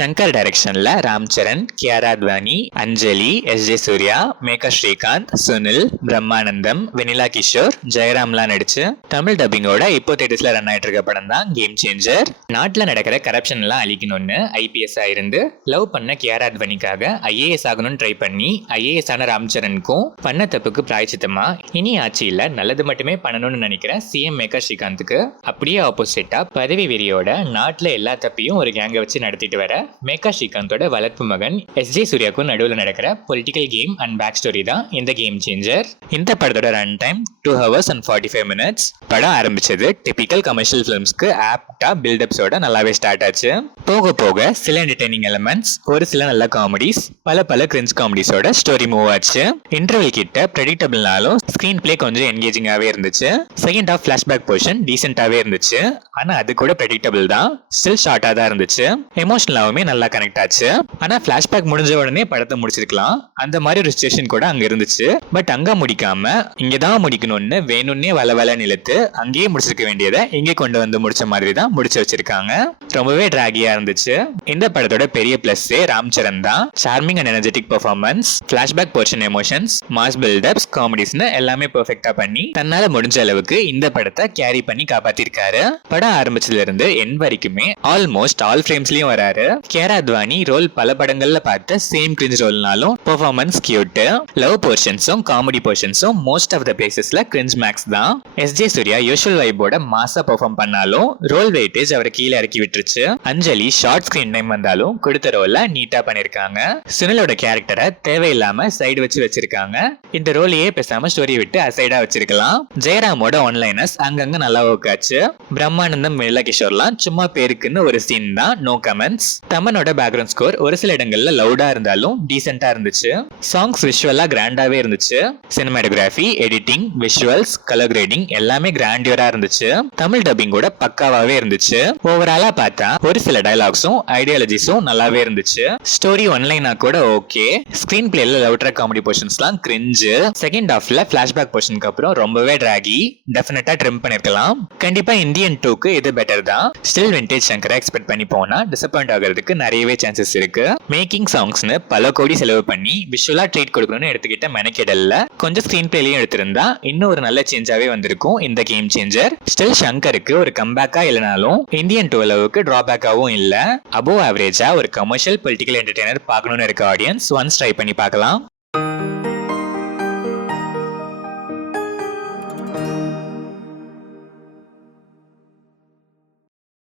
ஷங்கர் டைரக்ஷன்ல ராம் சரண், கியாரா அத்வானி, அஞ்சலி, எஸ்.ஜே. சூர்யா, மேகா ஸ்ரீகாந்த், சுனில், பிரம்மானந்தம், வெனிலா கிஷோர், ஜெயராம்லாம் நடிச்சு தமிழ் டப்பிங்கோட இப்போ தேட்டர்ஸ்ல ரன் ஆயிட்டு இருக்க படம் தான் கேம் சேஞ்சர். நாட்டுல நடக்கிற கரப்ஷன் எல்லாம் அழிக்கணும்னு ஐபிஎஸ் ஆயிருந்து லவ் பண்ண கியாரா அத்வானிக்காக ஐஏஎஸ் ஆகணும்னு ட்ரை பண்ணி ஐஏஎஸ் ஆன ராம் சரணுக்கும் பண்ண தப்புக்கு பிராய்ச்சித்தமா இனி ஆட்சியில நல்லது மட்டுமே பண்ணணும்னு நினைக்கிற சிஎம் மேகா ஸ்ரீகாந்துக்கு அப்படியே ஆப்போசிட்டா பதவி வெறியோட நாட்டுல எல்லா தப்பையும் ஒரு கேங்க வச்சு நடத்திட்டு வர மேகா ஸ்ரீகாந்தோட வளர்ப்பு மகன் எஸ்.ஜே. சூர்யாவுக்கும் நடுவில் நடக்கிற political game and back story தான் இந்த கேம் சேஞ்சர். இந்த படத்தோட run time 2 hours and 45 minutes. படம் ஆரம்பிச்சது டிபிக்கல் கமர்ஷியல் ஃபிலிம்ஸ்க்கு ஆப்டா பில்டப்ஸோட நல்லாவே ஸ்டார்ட் ஆச்சு. போக போக சில என்டர்டைனிங் எலிமெண்ட்ஸ், ஒரு சில நல்ல காமெடிஸ், பல கிரிஞ்ச் காமெடிஸோட ஸ்டோரி மூவ் ஆச்சு. இன்டர்வல் கிட்ட ப்ரெடிக்டபிள்னாலும் ஸ்கிரீன் பிளே கொஞ்சம் என்கேஜிங்காவே இருந்துச்சு. செகண்ட் ஹாஃப் ஃபிளாஷ்பேக் போர்ஷன் டீசென்டாவே இருந்துச்சு. ஆனா அது கூட ப்ரெடிக்டபிள் தான், ஸ்டில் ஷார்ட்டா தான் இருந்துச்சு. எமோஷனலாவுமே நல்லா கனெக்ட் ஆச்சு. ஆனா பிளாஷ்பேக் முடிஞ்ச உடனே படத்தை முடிச்சிருக்கலாம், அந்த மாதிரி ஒரு சிச்சுவேஷன் கூட அங்க இருந்துச்சு. பட் அங்க முடிக்காம இங்கதான் முடிக்கணும்னு வேணும்னே வள நிலத்து அங்கேயே முடிச்சிருக்க வேண்டியதை இங்கே கொண்டு வந்து முடிச்ச மாதிரி தான் முடிச்சு வச்சிருக்காங்க. ரொம்பவே டிராகியா இருந்துச்சு. இந்த படத்தோட பெரிய பிளஸ் ராம் சரண் தான். Charming and energetic performance, flashback portion emotions, mass buildups, காமெடிஸ்னு எல்லாமே பெர்ஃபெக்ட்டா பண்ணி தன்னால முடிஞ்ச அளவுக்கு இந்த படத்தை கேரி பண்ணி காப்பாத்திருக்காரு. படம் ஆரம்பிச்சதுல இருந்து எண்ட் வரைக்குமே ஆல்மோஸ்ட் ஆல் ஃப்ரேம்ஸ்லயும் வராரு. கியாரா அத்வானி ரோல் பல படங்கள்ல பார்த்த சேம் கிரிஞ்ச் ரோல்னாலும் பெர்ஃபார்மன்ஸ் கியூட். லவ் போர்ஷன்ஸும் காமெடி போர்ஷன்ஸும் மோஸ்ட் ஆஃப் த பிளேசஸ்ல கிரிஞ்ச் மேக்ஸ் தான். எஸ்.ஜே. சூர்யா யூஷுவல் வைபோட மாசா பெர்ஃபார்ம் பண்ணாலும் ரோல் வெயிட்டேஜ் அவரை கீழே இறக்கி விட்டுருச்சு. அஞ்சலி ஷார்ட் ஸ்கிரீன் டைம் வந்தாலும் கொடுத்த ரோல நீட்டா பண்ணிருக்காங்க. சுனிலோட கேரக்டரை தேவையில்லாம சைடு வச்சிருக்காங்க. இந்த ரோலையே பேசாம ஸ்டோரி விட்டு அசைடா வச்சிருக்கலாம். ஜெயராமோட ஒன்லைனர்ஸ் அங்கங்க நல்லா ஒர்க் ஆச்சு. பிரம்மானந்தம், வெனிலா கிஷோர்லாம் சும்மா பேருக்குன்னு ஒரு சீன் தான், நோ கமெண்ட்ஸ். தமனோட பேக்ரவுண்ட் ஸ்கோர் ஒரு சில இடங்கள்ல லவுடா இருந்தாலும் டீசென்டா இருந்துச்சு. சாங்ஸ் விஷுவலா கிராண்டாவே இருந்துச்சு. Cinematography, editing, visuals, colour grading எல்லாமே கிராண்டியரா இருந்துச்சு. தமிழ் டப்பிங் கூட பக்காவாவே இருந்துச்சு. ஓவராலா பார்த்தா ஒரு சில டயலாக்ஸும் ஐடியாலஜிஸும் நல்லாவே இருந்துச்சு. ஸ்டோரி ஒன்லைனா கூட ஓகே. ஸ்கிரீன் பிளேல லவுட்ரா காமெடி போர்ஷன்ஸ்லாம் கிரிஞ்சு. செகண்ட் ஹாஃப்ல பிளாஷ்பேக் போர்ஷனுக்கு அப்புறம் ரொம்பவே டிராகி, டெஃபினட்டா ட்ரிம் பண்ணிருக்கலாம். கண்டிப்பா இந்தியன் 2க்கு இது பெட்டர் தான். ஸ்டில் விண்டேஜ் சங்கரை எக்ஸ்பெக்ட் பண்ணி போனா டிசப்பாயிண்ட் ஆகிறதுக்கு நிறையவே சான்சஸ் இருக்கு. மேக்கிங் சாங்ஸ்னு பல கோடி செலவு பண்ணி விஷுவலா ட்ரீட் கொடுக்கணும்னு எடுத்துக்கிட்ட மெனக்கெடல்ல கொஞ்சம் ஸ்கிரீன் பிளேலையும் எடுத்திருந்தா இன்னும் ஒரு நல்ல சேஞ்சாவே வந்திருக்கும் இந்த கேம் சேஞ்சர். ஸ்டில் ஷங்கருக்கு ஒரு கம்பேக்கா இல்லைனாலும் இந்தியன் 2 அளவுக்கு டிராபேக்காவும் இல்ல. அபோவ் ஆவரேஜா ஒரு கமர்ஷியல் பொலிட்டிக்கல் என்டர்டெய்னர் பார்க்கணும்னு இருக்க ஆடியன்ஸ் ஒன்ஸ் ட்ரை பண்ணி பார்க்கலாம்.